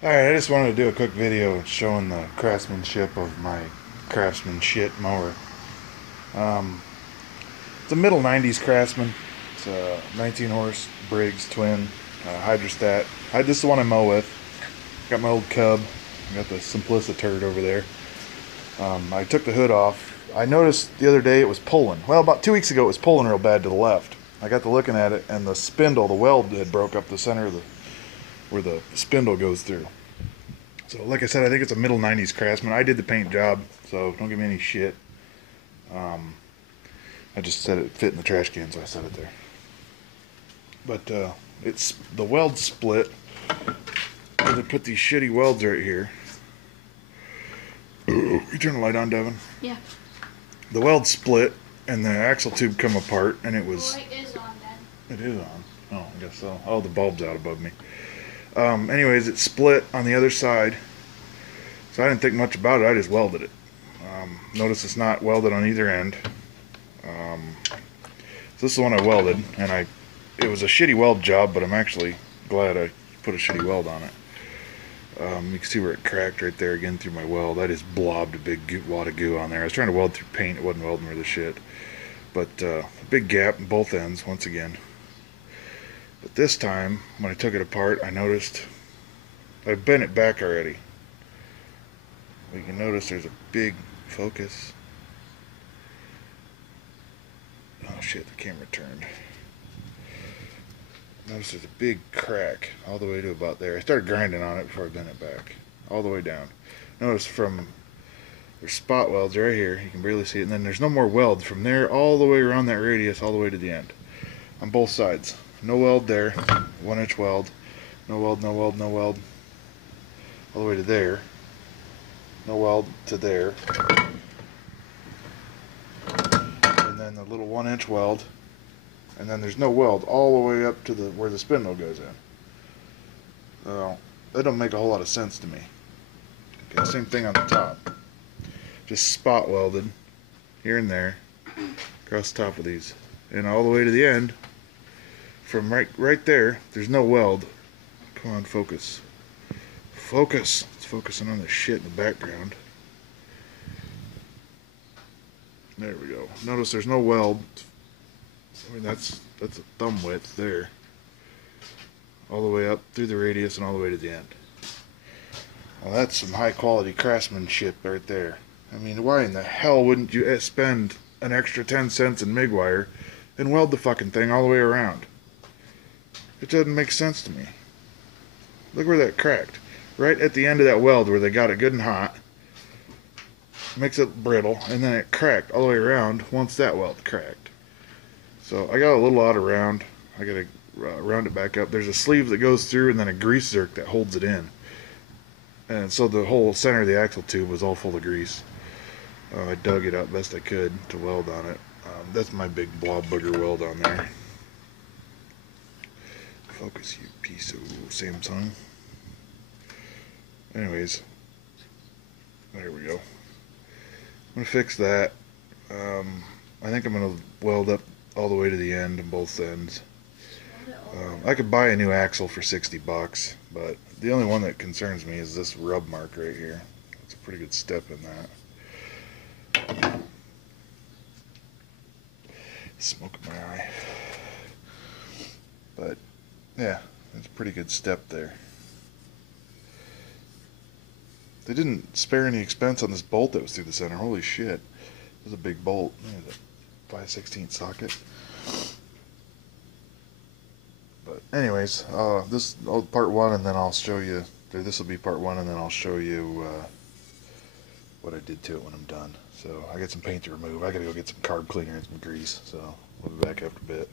Alright, I just wanted to do a quick video showing the craftsmanship of my Craftsman shit mower. Um, it's a middle 90s Craftsman. It's a 19 horse Briggs twin hydrostat. This is the one I mow with. Got my old Cub. Got the Simpliciter over there. I took the hood off. I noticed the other day it was pulling. Well, about 2 weeks ago it was pulling real bad to the left. I got to looking at it, and the spindle, the weld had broke up the center of where the spindle goes through. So, like I said, I think it's a middle 90s Craftsman. I did the paint job, so don't give me any shit. I just said it fit in the trash can, so I set it there. But it's the weld split. They put these shitty welds right here. You turn the light on, Devin? Yeah. The weld split, and the axle tube come apart, and it was... The light is on then. It is on. Oh, I guess so. Oh, the bulb's out above me. Anyways, it split on the other side, so I didn't think much about it. I just welded it. Notice it's not welded on either end. So this is the one I welded, and it was a shitty weld job, but I'm actually glad I put a shitty weld on it. You can see where it cracked right there again through my weld. I just blobbed a big wad of goo on there. I was trying to weld through paint. It wasn't welding worth a shit. But a big gap in both ends once again. But this time, when I took it apart, I noticed I bent it back already. You can notice there's a big focus. Oh shit, the camera turned. Notice there's a big crack all the way to about there. I started grinding on it before I bent it back. All the way down. Notice there's spot welds right here. You can barely see it. And then there's no more weld from there all the way around that radius all the way to the end. On both sides. No weld there. 1-inch weld. No weld, no weld, no weld. All the way to there. No weld to there. And then the little 1-inch weld. And then there's no weld all the way up to where the spindle goes in. So that don't make a whole lot of sense to me. Okay, same thing on the top. Just spot welded here and there across the top of these. And all the way to the end. From right there, there's no weld. Come on, focus. Focus. It's focusing on the shit in the background. There we go. Notice there's no weld. I mean, that's a thumb width there. All the way up through the radius and all the way to the end. Well, that's some high quality craftsmanship right there. I mean, why in the hell wouldn't you spend an extra 10 cents in MIG wire and weld the fucking thing all the way around? It doesn't make sense to me. Look where that cracked. Right at the end of that weld where they got it good and hot. Makes it brittle, and then it cracked all the way around once that weld cracked. So I got a little out of round. I got to round it back up. There's a sleeve that goes through and then a grease zerk that holds it in. And so the whole center of the axle tube was all full of grease. I dug it up best I could to weld on it. That's my big blob booger weld on there. Focus, you piece of Samsung. Anyways, there we go. I'm gonna fix that. I think I'm gonna weld up all the way to the end on both ends. I could buy a new axle for 60 bucks, but the only one that concerns me is this rub mark right here. It's a pretty good step in that. Smoke in my eye. But yeah, it's a pretty good step there. They didn't spare any expense on this bolt that was through the center. Holy shit. It was a big bolt. A 5/16 socket. But anyways, this is part one, and then I'll show you, this will be part one, and then I'll show you what I did to it when I'm done. So I got some paint to remove. I gotta go get some carb cleaner and some grease, so we'll be back after a bit.